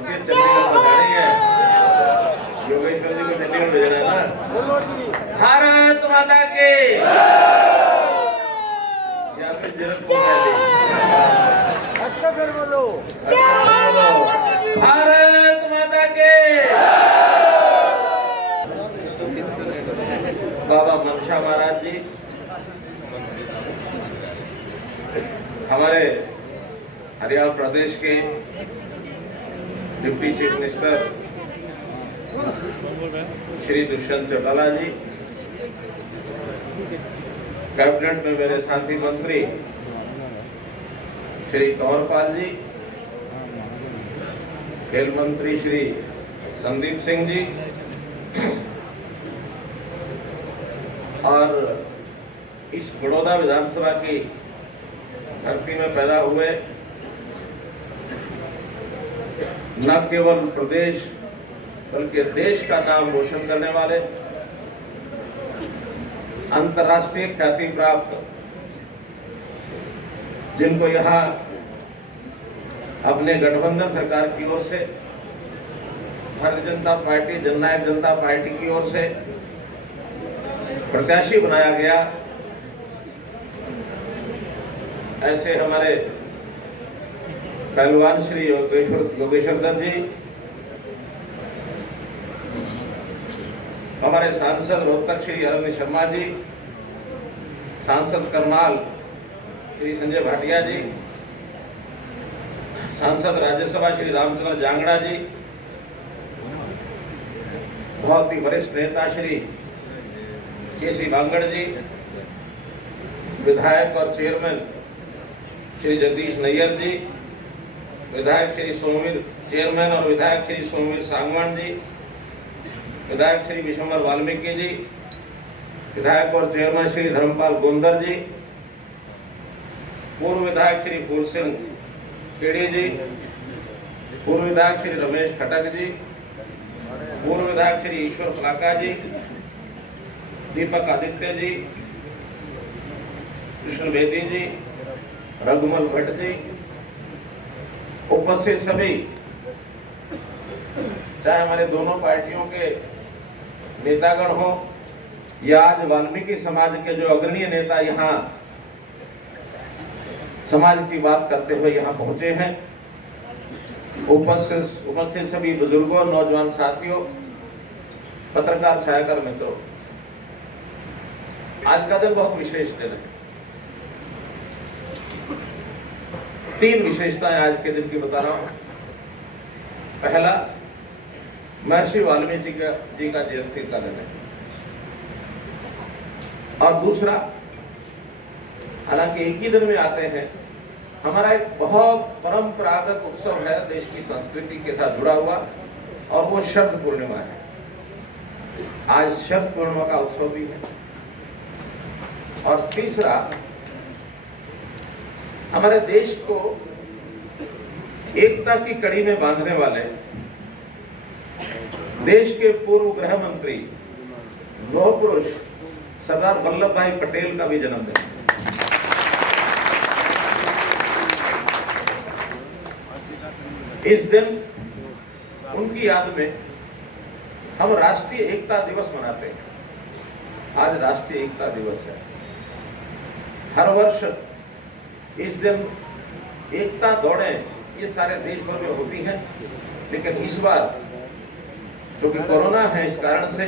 पहुंची चंडीगढ़ पधारी है, योगेश्वर जी को चंडीगढ़ भेजना है ना। भारत माता की या फिर जीरकपुर अच्छा फिर बोलो भारत माता के। बाबा मनशा महाराज जी, हमारे हरियाणा प्रदेश के deputy chief minister Shri Dushyant Chautala ji, cabinet में मेरे साथी मंत्री श्री कंवरपाल जी, खेल मंत्री श्री संदीप सिंह जी और इस बड़ौदा विधानसभा की धरती में पैदा हुए न केवल प्रदेश बल्कि देश का नाम रोशन करने वाले, अंतर्राष्ट्रीय ख्याति प्राप्त, जिनको यहां अपने गठबंधन सरकार की ओर से, भारतीय जनता पार्टी, जननायक जनता पार्टी की ओर से प्रत्याशी बनाया गया, ऐसे हमारे पहलवान श्री योगेश्वर दत्त जी, हमारे सांसद रोहतक श्री अरविंद शर्मा जी, सांसद करनाल श्री संजय भाटिया जी, सांसद राज्यसभा श्री रामचंद्र जांगड़ा जी, बहुत ही वरिष्ठ नेता श्री केसी बांगड़ जी, विधायक और चेयरमैन श्री जगदीश नैयर जी, विधायक श्री सोमवीर, चेयरमैन और विधायक श्री सोमवीर सांगवान जी, विधायक श्री विशंबर वाल्मीकि जी, विधायक और चेयरमैन श्री धर्मपाल गोंदर जी, पूर्व विधायक श्री फूल सिंह केड़ी जी, पूर्व विधायक श्री रमेश खटक जी, पूर्व विधायक श्री ईश्वर फलाका जी, दीपक आदित्य जी, कृष्ण बेदी जी, रघुमल भट्ट जी, उपस्थित सभी, चाहे हमारे दोनों पार्टियों के नेतागण हो या आज वाल्मीकि समाज के जो अग्रणीय नेता यहाँ समाज की बात करते हुए यहाँ पहुंचे हैं, उपस्थित सभी बुजुर्गों, नौजवान साथियों, पत्रकार छायाकर मित्रों, आज का दिन बहुत विशेष दिन है। 3 विशेषताएं आज के दिन की बता रहा हूं। पहला, महर्षि वाल्मीकि जी का जयंती का दिन है, और दूसरा, हालांकि एक ही दिन में आते हैं, हमारा एक बहुत परंपरागत उत्सव है, देश की संस्कृति के साथ जुड़ा हुआ, और वो शब्द पूर्णिमा है। आज शब्द पूर्णिमा का उत्सव भी है। और तीसरा, हमारे देश को एकता की कड़ी में बांधने वाले देश के पूर्व गृह मंत्री, लौह पुरुष सरदार वल्लभ भाई पटेल का भी जन्मदिन है। इस दिन उनकी याद में हम राष्ट्रीय एकता दिवस मनाते हैं। आज राष्ट्रीय एकता दिवस है। हर वर्ष इस दिन एकता दौड़ें ये सारे देश भर में होती हैं, लेकिन इस बार क्योंकि कोरोना है, इस कारण से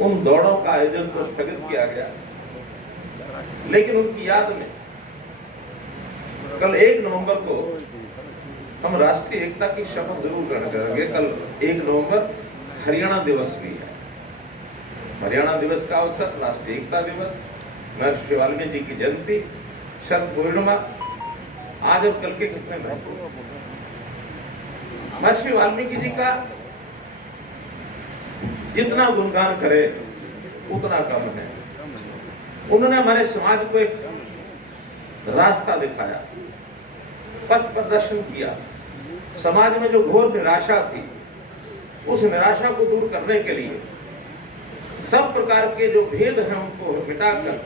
उन दौड़ों का आयोजन तो स्थगित किया गया, लेकिन उनकी याद में कल 1 नवंबर को हम राष्ट्रीय एकता की शपथ जरूर ग्रहण करेंगे। कल 1 नवंबर हरियाणा दिवस भी है। हरियाणा दिवस का अवसर, राष्ट्रीय एकता दिवस, महर्षि वाल्मीकि जी की जयंती, शरद पूर्णिमा, आज और कल के कितने महत्व। महर्षि वाल्मीकि जी का जितना गुणगान करे उतना कम है। उन्होंने हमारे समाज को एक रास्ता दिखाया, पथ प्रदर्शन किया। समाज में जो घोर निराशा थी, उस निराशा को दूर करने के लिए सब प्रकार के जो भेद हैं उनको मिटाकर,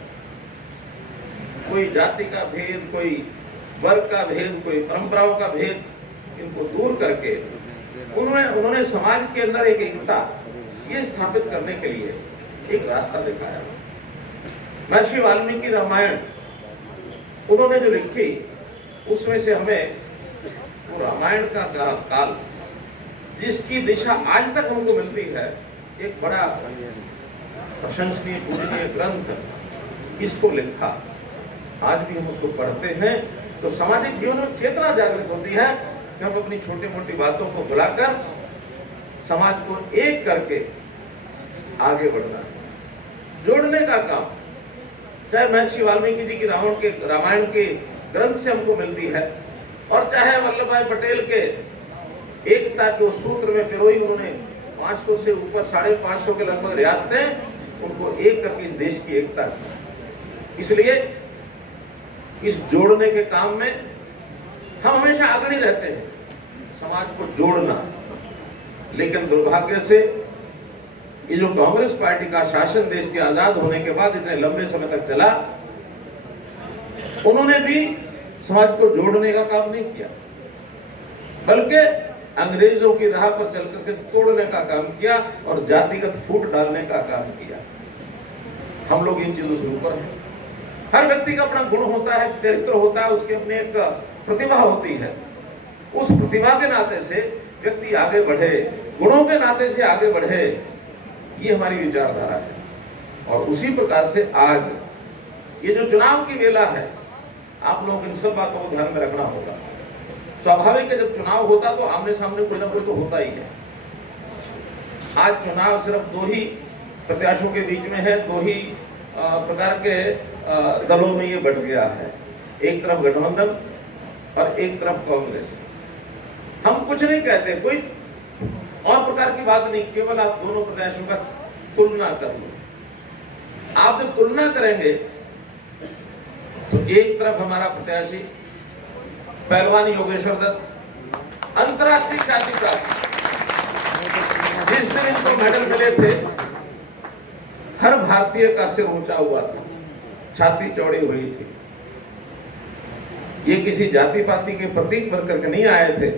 कोई जाति का भेद, कोई वर्ग का भेद, कोई परंपराओं का भेद, इनको दूर करके उन्होंने समाज के अंदर एक एकता ये स्थापित करने के लिए एक रास्ता दिखाया। महर्षि वाल्मीकि रामायण उन्होंने जो लिखी उसमें से हमें वो रामायण का काल जिसकी दिशा आज तक हमको मिलती है, एक बड़ा प्रशंसनीय पूजनीय ग्रंथ इसको लिखा। आज भी हम उसको पढ़ते हैं तो सामाजिक जीवन में चेतना जागृत होती है कि हम अपनी छोटी मोटी बातों को बुलाकर समाज को एक करके आगे बढ़ना है, जोड़ने का काम। चाहे महर्षि वाल्मीकि जी की रामायण के ग्रंथ से हमको मिलती है और चाहे वल्लभ भाई पटेल के एकता के सूत्र में पिरोई उन्होंने 500 से ऊपर 550 के लगभग रियासतें उनको एक करके इस देश की एकता की। इसलिए इस जोड़ने के काम में हम हमेशा अग्रणी रहते हैं, समाज को जोड़ना। लेकिन दुर्भाग्य से ये जो कांग्रेस पार्टी का शासन देश के आजाद होने के बाद इतने लंबे समय तक चला, उन्होंने भी समाज को जोड़ने का काम नहीं किया, बल्कि अंग्रेजों की राह पर चल करके तोड़ने का काम किया और जातिगत फूट डालने का काम किया। हम लोग इन चीजों से ऊपर हैं। हर व्यक्ति का अपना गुण होता है, चरित्र होता है, उसकी अपनी एक प्रतिभा होती है। उस प्रतिभा के नाते से व्यक्ति आगे बढ़े, गुणों के नाते से आगे बढ़े, ये हमारी विचारधारा है। और उसी प्रकार से आज ये जो चुनाव की वेला है, आप लोग इन सब बातों को ध्यान में रखना होगा। स्वाभाविक है, जब चुनाव होता तो आमने सामने कोई ना कोई तो होता ही है। आज चुनाव सिर्फ दो ही प्रत्याशियों के बीच में है, दो ही प्रकार के दलों में ये बट गया है, एक तरफ गठबंधन और एक तरफ कांग्रेस। हम कुछ नहीं कहते, कोई और प्रकार की बात नहीं, केवल आप दोनों प्रत्याशियों का तुलना कर लो। आप जब तुलना करेंगे तो एक तरफ हमारा प्रत्याशी पहलवान योगेश्वर दत्त अंतरराष्ट्रीय ख्याति प्राप्त, जिस दिन इनको मेडल मिले थे हर भारतीय का सिर ऊंचा हुआ था, छाती चौड़ी हुई थी। ये किसी जाति पाति के प्रतीक बनकर के नहीं आए थे,